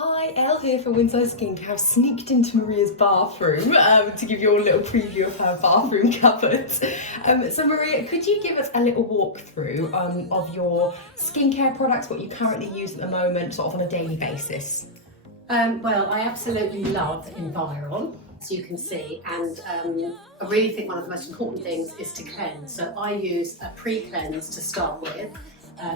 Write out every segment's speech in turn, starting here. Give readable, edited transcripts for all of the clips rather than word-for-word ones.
Hi, Elle here from Winside Skincare. I've sneaked into Maria's bathroom to give you all a little preview of her bathroom cupboard. So Maria, could you give us a little walkthrough of your skincare products, what you currently use at the moment, sort of on a daily basis? Well, I absolutely love Environ, as you can see, and I really think one of the most important things is to cleanse. So I use a pre-cleanse to start with.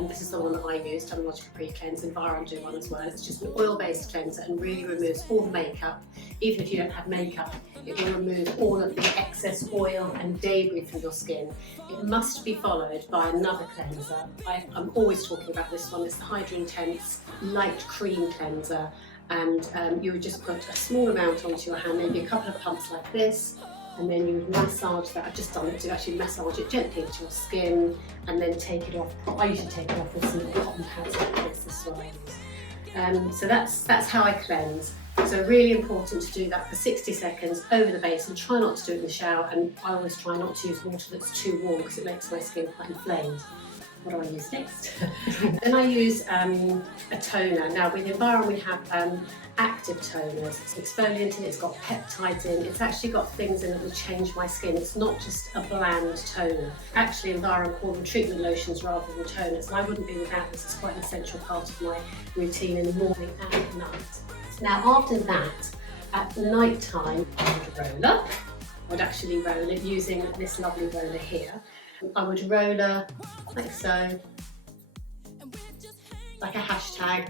This is the one that I use, Dermalogica Pre-Cleanse. Environ do one as well. It's just an oil-based cleanser and really removes all the makeup. Even if you don't have makeup, it will remove all of the excess oil and debris from your skin. It must be followed by another cleanser. I'm always talking about this one. It's the Hydra Intense Light Cream Cleanser. And you would just put a small amount onto your hand, maybe a couple of pumps like this, and then you would massage that. I've just done it to actually massage it gently into your skin and then take it off. I usually take it off with some cotton pads like this as well. So that's how I cleanse. So really important to do that for 60 seconds over the base, and try not to do it in the shower, and I always try not to use water that's too warm because it makes my skin quite inflamed. What do I use next? Then I use a toner. Now with Environ we have active toners. It's exfoliant and it's got peptides in. It's actually got things in that will change my skin. It's not just a bland toner. Actually Environ call them treatment lotions rather than toners, and I wouldn't be without this. It's quite an essential part of my routine in the morning and at night. Now after that, at night time, I would roller. I would actually roll it using this lovely roller here. I would roller like so, like a hashtag,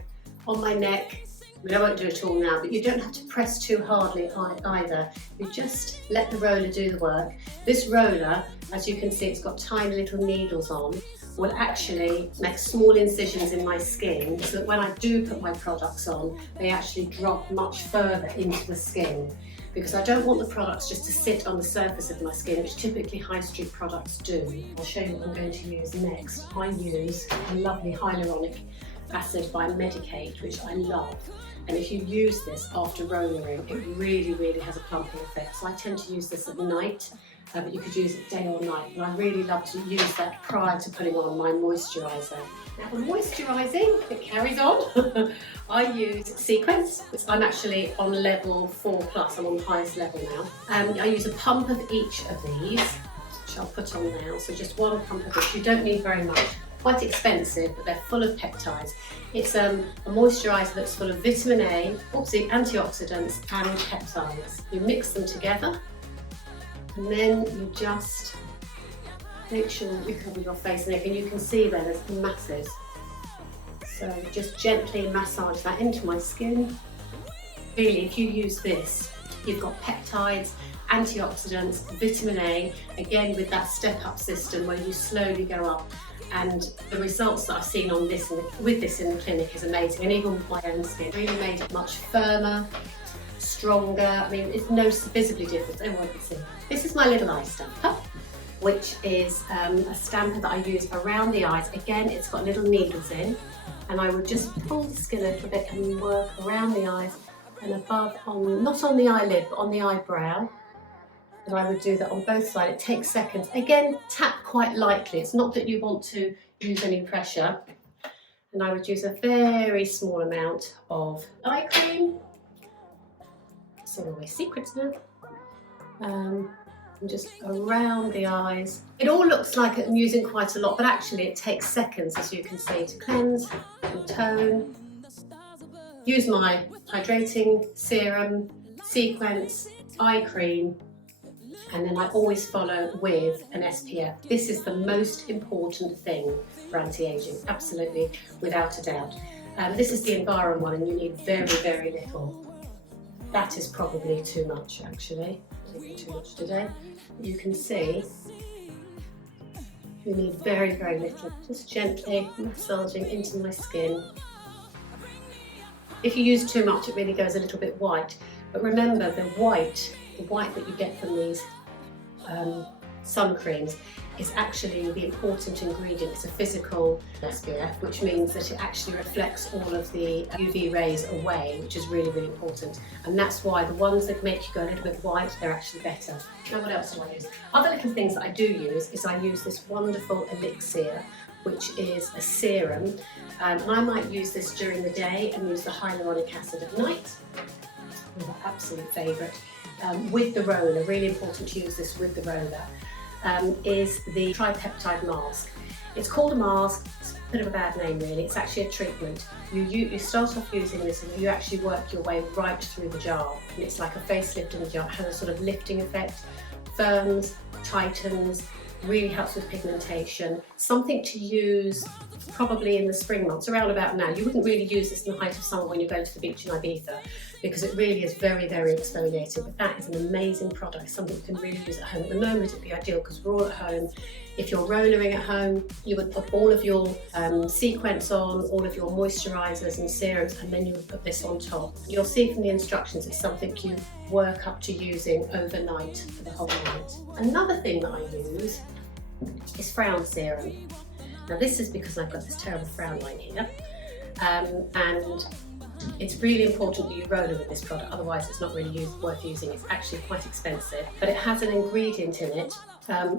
on my neck. I mean, I won't do it all now, but you don't have to press too hardly either. You just let the roller do the work. This roller, as you can see, it's got tiny little needles on, will actually make small incisions in my skin so that when I do put my products on, they actually drop much further into the skin. Because I don't want the products just to sit on the surface of my skin, which typically high street products do. I'll show you what I'm going to use next. I use a lovely hyaluronic acid by Medik8, which I love. And if you use this after rollering, it really, really has a plumping effect. So I tend to use this at night, but you could use it day or night. And I really love to use that prior to putting on my moisturiser. Now for moisturising, it carries on. I use Sequence. I'm actually on level 4+, I'm on the highest level now. I use a pump of each of these, which I'll put on now. So just one pump of each, you don't need very much. Quite expensive, but they're full of peptides. It's a moisturiser that's full of vitamin A, antioxidants and peptides. You mix them together and then you just make sure you cover your face and neck, and you can see there's masses. So just gently massage that into my skin. Really, if you use this, you've got peptides, antioxidants, vitamin A, again with that step-up system where you slowly go up. And the results that I've seen on this with this in the clinic is amazing, and even with my own skin, really made it much firmer, stronger. I mean, it's no visibly different, everyone can see. This is my little eye stamper, which is a stamper that I use around the eyes. Again, it's got little needles in, and I would just pull the skin a little bit and work around the eyes and above, not on the eyelid, but on the eyebrow. And I would do that on both sides. It takes seconds. Again, tap quite lightly. It's not that you want to use any pressure. And I would use a very small amount of eye cream. So away secrets now. And just around the eyes. It all looks like I'm using quite a lot, but actually it takes seconds, as you can see, to cleanse and tone. Use my hydrating serum, Sequence, eye cream, and then I always follow with an SPF. This is the most important thing for anti-aging, absolutely, without a doubt. This is the Environ one, and you need very, very little. That is probably too much, actually. I think too much today. You can see you need very, very little. Just gently massaging into my skin. If you use too much, it really goes a little bit white. But remember, the white that you get from these sun creams is actually the important ingredient. It's a physical SPF, which means that it actually reflects all of the UV rays away, which is really, really important. And that's why the ones that make you go a little bit white, they're actually better. Now what else do I use? Other little things that I do use is I use this wonderful elixir which is a serum. And I might use this during the day and use the hyaluronic acid at night. My absolute favourite. With the roller, really important to use this with the roller, is the tripeptide mask. It's called a mask, it's a bit of a bad name really, it's actually a treatment. You start off using this and you actually work your way right through the jar. And it's like a facelift in the jar, it has a sort of lifting effect, firms, tightens, really helps with pigmentation. Something to use probably in the spring months, around about now. You wouldn't really use this in the height of summer when you're going to the beach in Ibiza, because it really is very, very exfoliating. But that is an amazing product, something you can really use at home. At the moment it'd be ideal because we're all at home. If you're rollering at home, you would put all of your sequence on, all of your moisturisers and serums, and then you would put this on top. You'll see from the instructions it's something you work up to using overnight for the whole night. Another thing that I use is frown serum. Now this is because I've got this terrible frown line here, and it's really important that you roller with this product, otherwise it's not really worth using. It's actually quite expensive, but it has an ingredient in it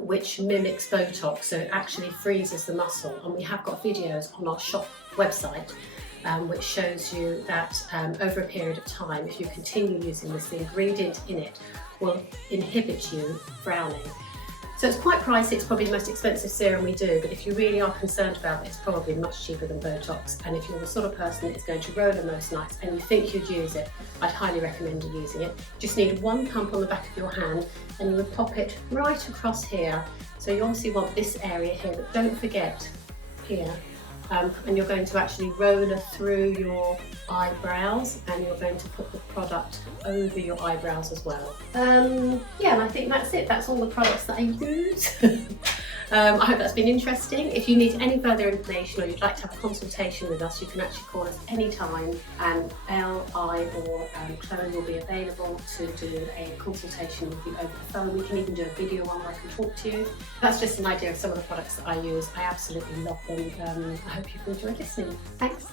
which mimics Botox, so it actually freezes the muscle, and we have got videos on our shop website which shows you that over a period of time, if you continue using this, the ingredient in it will inhibit you frowning. So it's quite pricey, it's probably the most expensive serum we do, but if you really are concerned about it, it's probably much cheaper than Botox. And if you're the sort of person that is going to roller most nights and you think you'd use it, I'd highly recommend you using it. You just need one pump on the back of your hand and you would pop it right across here. So you obviously want this area here, but don't forget here. And you're going to actually roller through your eyebrows, and you're going to put the product over your eyebrows as well. Yeah, and I think that's it. That's all the products that I use. I hope that's been interesting. If you need any further information or you'd like to have a consultation with us, you can actually call us anytime, and Elle, I or Chloe will be available to do a consultation with you over the phone. We can even do a video one where I can talk to you. That's just an idea of some of the products that I use. I absolutely love them. I hope you've enjoyed listening. Thanks.